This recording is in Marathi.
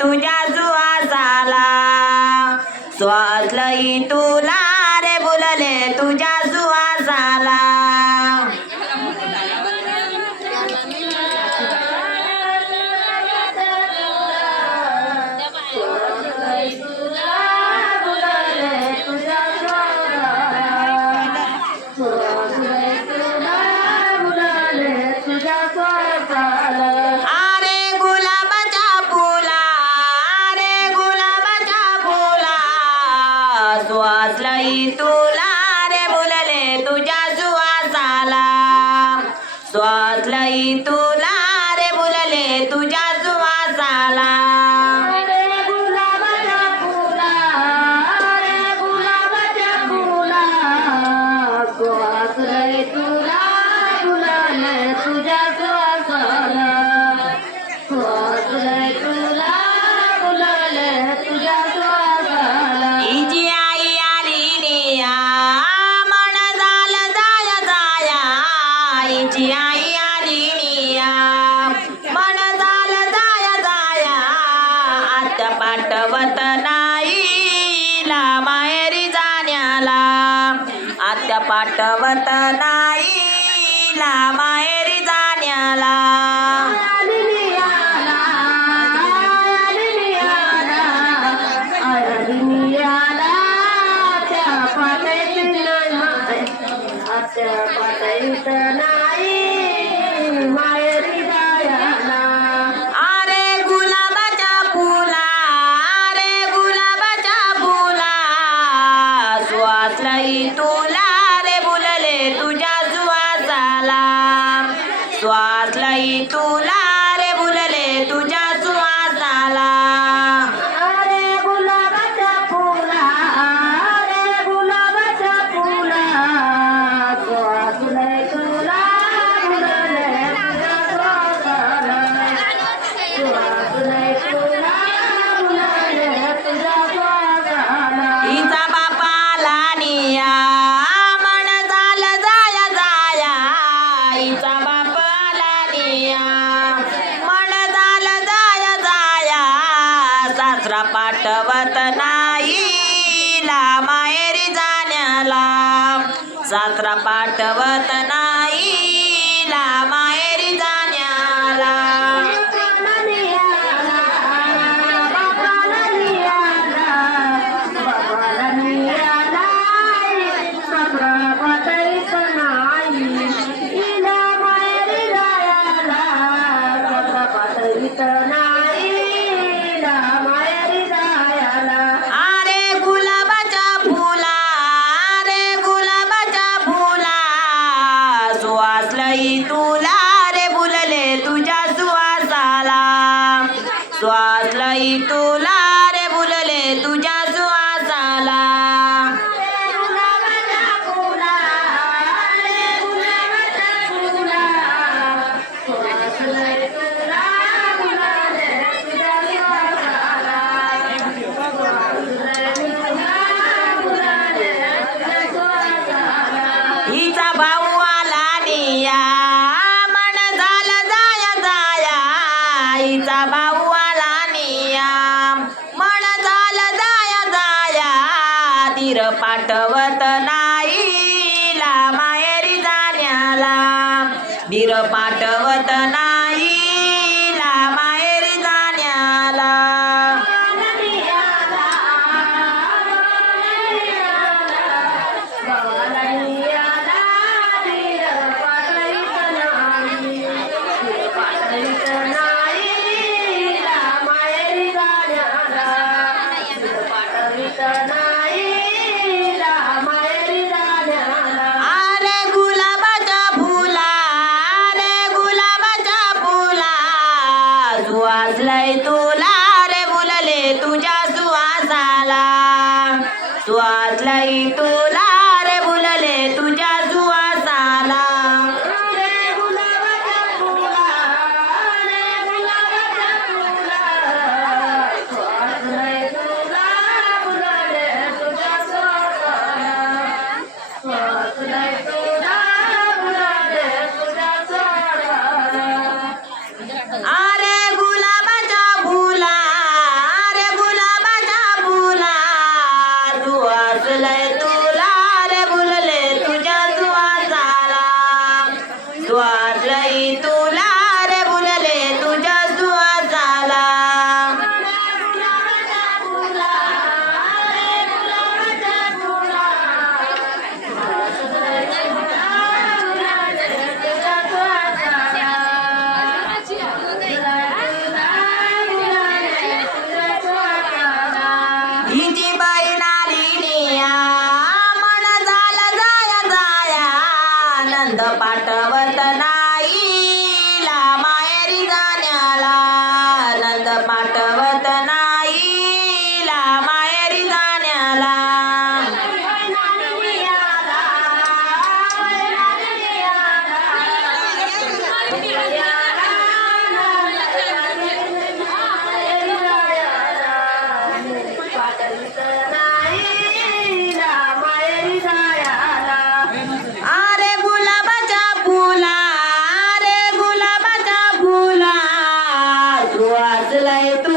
तुझ्या जुआ झाला स्वासलई तू आई तुला रे बोलले तुझ्या सुवासाला स्वातलाई तू राज्यात पाठवत नाईला माहेरी जाण्याला आत्या पाठवत नाईला माहेरी दुसरा पाठवत नाही. ला माहेरी जाण्याला. सासरा पाठवत नाही. ahí tú पाठवत ना. वाचलाय तुला रे बोलले तुझ्या सुवासाला. सुवाचलाय तुला रे बोलले तुझ्या आनंद पाठवत नाही. స్తోత్రం